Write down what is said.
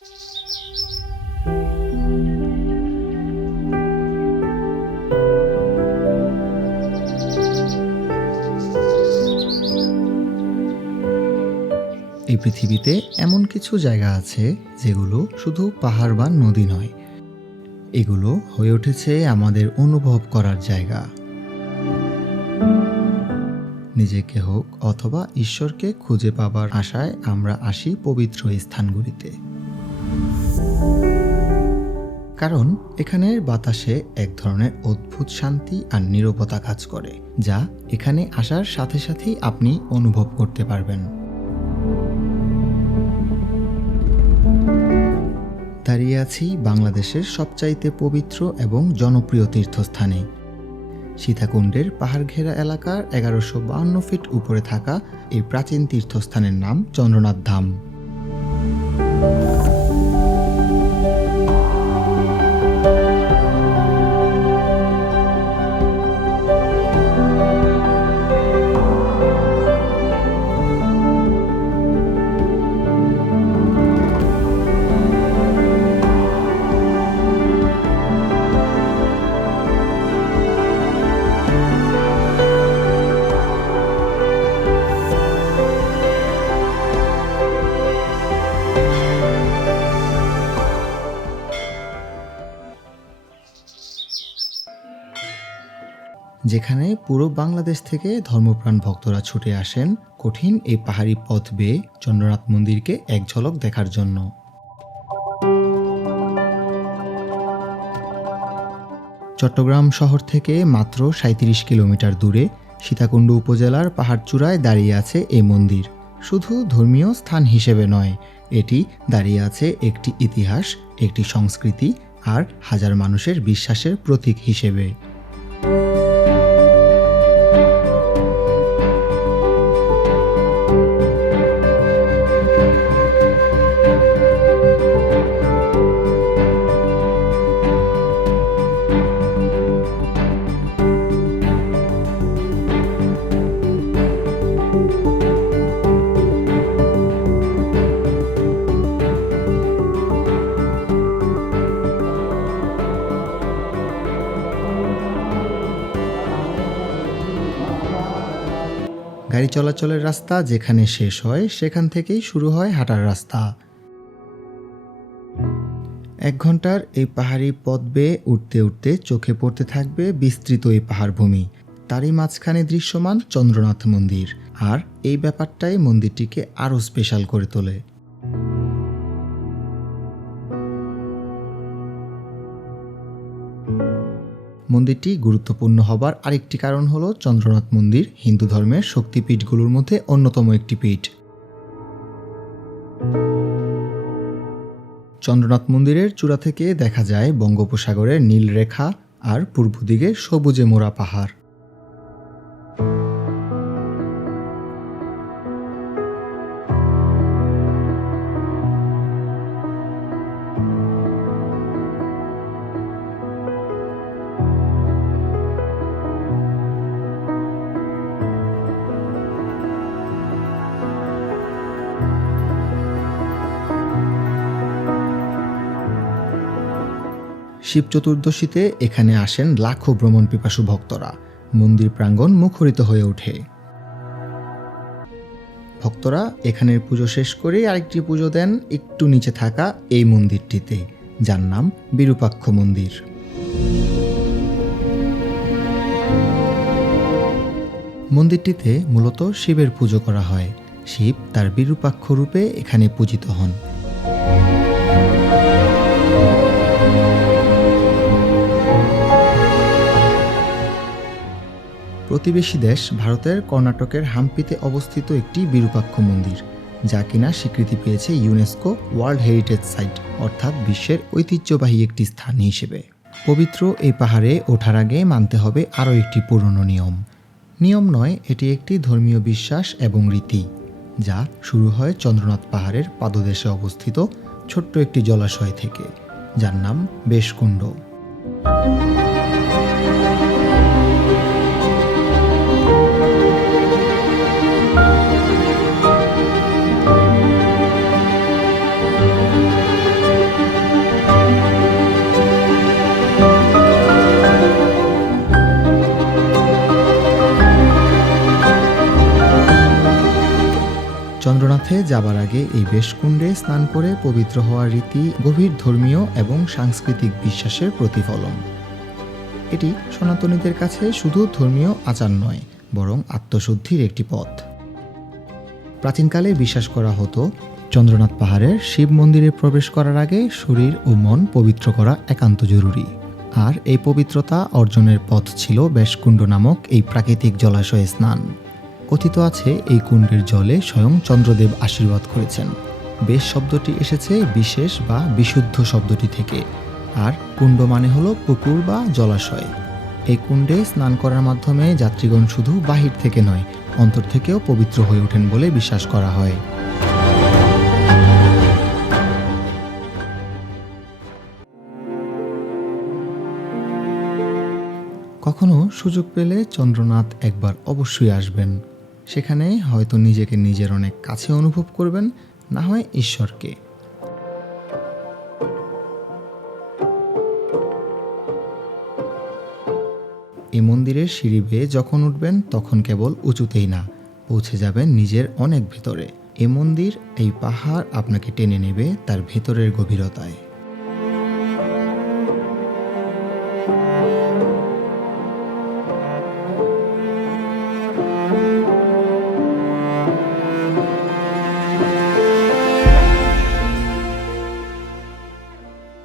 এই পৃথিবীতে এমন কিছু জায়গা আছে যেগুলো শুধু পাহাড় বা নদী নয়। এগুলো হয়ে উঠেছে আমাদের অনুভব করার জায়গা। নিজেকে হোক অথবা ঈশ্বরকে খুঁজে পাবার আশায় আমরা আসি পবিত্র স্থানগুলিতে। কারণ এখানের বাতাসে এক ধরনের অদ্ভুত শান্তি আর নীরবতা কাজ করে, যা এখানে আসার সাথে সাথেই আপনি অনুভব করতে পারবেন। দাঁড়িয়ে আছি বাংলাদেশের সবচাইতে পবিত্র এবং জনপ্রিয় তীর্থস্থানে। সীতাকুণ্ডের পাহাড় ঘেরা এলাকার এগারোশো বাউন্ন ফিট উপরে থাকা এই প্রাচীন তীর্থস্থানের নাম চন্দ্রনাথ ধাম। যেখানে পুরো বাংলাদেশ থেকে ধর্মপ্রাণ ভক্তরা ছুটে আসেন কঠিন এই পাহাড়ি পথ বেয়ে চন্দ্রনাথ মন্দিরকে এক ঝলক দেখার জন্য। চট্টগ্রাম শহর থেকে মাত্র সাঁত্রিশ কিলোমিটার দূরে সীতাকুণ্ড উপজেলার পাহাড়চূড়ায় দাঁড়িয়ে আছে এই মন্দির। শুধু ধর্মীয় স্থান হিসেবে নয়, এটি দাঁড়িয়ে আছে একটি ইতিহাস, একটি সংস্কৃতি আর হাজার মানুষের বিশ্বাসের প্রতীক হিসেবে। গাড়ি চলাচলের রাস্তা যেখানে শেষ হয়, সেখান থেকেই শুরু হয় হাঁটার রাস্তা। এক ঘণ্টার এই পাহাড়ি পথ বেয়ে উঠতে উঠতে চোখে পড়তে থাকবে বিস্তৃত এই পাহাড়ভূমি তারই মাঝখানে দৃশ্যমান চন্দ্রনাথ মন্দির। আর এই ব্যাপারটাই মন্দিরটিকে আরও স্পেশাল করে তোলে। মন্দিরটি গুরুত্বপূর্ণ হবার আরেকটি কারণ হল চন্দ্রনাথ মন্দির হিন্দু ধর্মের শক্তিপীঠগুলোর মধ্যে অন্যতম একটি পীঠ। চন্দ্রনাথ মন্দিরের চূড়া থেকে দেখা যায় বঙ্গোপসাগরের নীল রেখা আর পূর্ব দিকে সবুজে মোড়া পাহাড়। শিব চতুর্দশীতে এখানে আসেন লাখো ভ্রমণ পিপাসু ভক্তরা। মন্দির প্রাঙ্গণ মুখরিত হয়ে ওঠে। ভক্তরা এখানের পুজো শেষ করে আরেকটি পুজো দেন একটু নিচে থাকা এই মন্দিরটিতে, যার নাম বিরূপাক্ষ মন্দির। মন্দিরটিতে মূলত শিবের পুজো করা হয়। শিব তার বিরূপাক্ষ রূপে এখানে পূজিত হন। প্রতিবেশী দেশ ভারতের কর্ণাটকের হাম্পিতে অবস্থিত একটি বিরূপাক্ষ মন্দির, যা কিনা স্বীকৃতি পেয়েছে ইউনেস্কো ওয়ার্ল্ড হেরিটেজ সাইট, অর্থাৎ বিশ্বের ঐতিহ্যবাহী একটি স্থান হিসেবে। পবিত্র এই পাহাড়ে ওঠার আগে মানতে হবে আরও একটি পুরনো নিয়ম। নিয়ম নয়, এটি একটি ধর্মীয় বিশ্বাস এবং রীতি, যা শুরু হয় চন্দ্রনাথ পাহাড়ের পাদদেশে অবস্থিত ছোট্ট একটি জলাশয় থেকে, যার নাম বেশকুণ্ড। যাবার আগে এই বেশকুণ্ডে স্নান করে পবিত্র হওয়ার রীতি, গভীর ধর্মীয় এবং সাংস্কৃতিক বিশ্বাসের প্রতিফলন। এটি সনাতনীদের কাছে শুধু ধর্মীয় আচার নয়, বরং আত্মশুদ্ধির একটি পথ। প্রাচীনকালে বিশ্বাস করা হতো, চন্দ্রনাথ পাহাড়ের শিব মন্দিরে প্রবেশ করার আগে শরীর ও মন পবিত্র করা একান্ত জরুরি। আর এই পবিত্রতা অর্জনের পথ ছিল বেশকুণ্ড নামক এই প্রাকৃতিক জলাশয়ে স্নান। কথিত আছে, এই কুণ্ডের জলে স্বয়ং চন্দ্রদেব আশীর্বাদ করেছেন। বেশ শব্দটি এসেছে বিশেষ বা বিশুদ্ধ শব্দটি থেকে। আর কুণ্ড মানে হলো পুকুর বা জলাশয়। এই কুণ্ডে স্নান করার মাধ্যমে যাত্রীগণ শুধু বাহির থেকে নয়, অন্তর থেকেও পবিত্র হয়ে ওঠেন বলে বিশ্বাস করা হয়। কখনো সুযোগ পেলে চন্দ্রনাথ একবার অবশ্যই আসবেন। সেখানে হয়তো নিজেকে নিজের অনেক কাছে অনুভব করবেন, না হয় ঈশ্বরকে। এই মন্দিরের সিঁড়ি বেয়ে যখন উঠবেন, তখন কেবল উঁচুতেই না, পৌঁছে যাবেন নিজের অনেক ভেতরে। এ মন্দির, এই পাহাড় আপনাকে টেনে নেবে তার ভেতরের গভীরতায়।